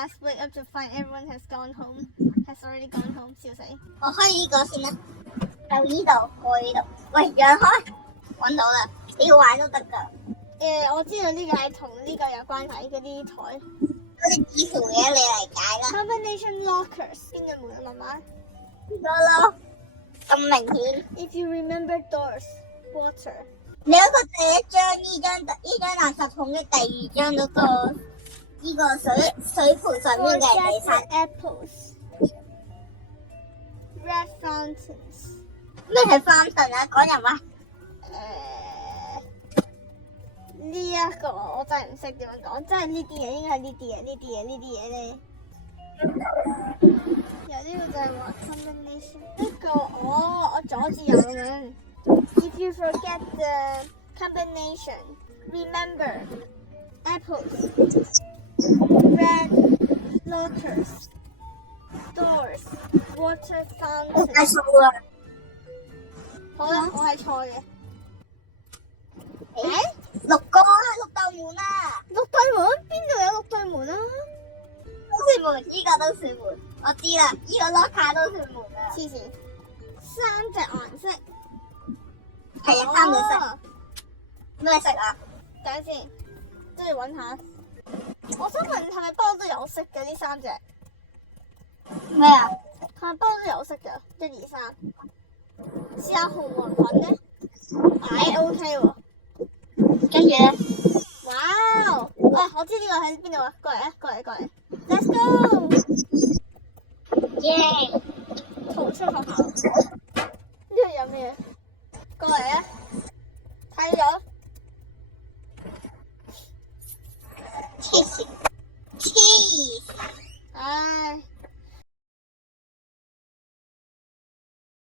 last wake up to find everyone has already gone home， 笑死！我開呢個先啦，就呢度過呢度。喂，讓開，揾到啦，你要玩都得㗎。我知道呢個係同呢個有關係嗰啲台。嗰啲紙條嘢你嚟解啦。Combination lockers 邊個門啊？媽媽？呢個咯，咁明顯。If you remember doors, water。你嗰個第一張呢張垃圾桶嘅第二張嗰個呢個水盆上面嘅第三。Apples. Red fountains。咩係 fountain 啊？講人話。呢一個我真係唔識點樣講，真係呢啲嘢應該係呢啲嘢咧。有呢個就係話 combination， 呢個我左至右咁樣。If you forget the combination, remember apples, red lockers, doors, water fountain。係錯啦。好啦，我係錯嘅。六個啊，六道門啊！六對門？邊度有六對門啊？都算門，呢個都算門。我知啦，呢個 locker 都算門啊。黐線，三隻顏色。係啊，三隻色。咩色啊？等陣先，都要揾下。我想問係咪包都有色嘅呢三隻？咩啊？係咪包都有色嘅？1、2、3。試下紅黃粉咧，OK 喎。跟住咧，哇！我知呢個喺邊度啊！過嚟 ，Let's go！ 耶！逃出學校。呢度有咩？過嚟啊！睇咗。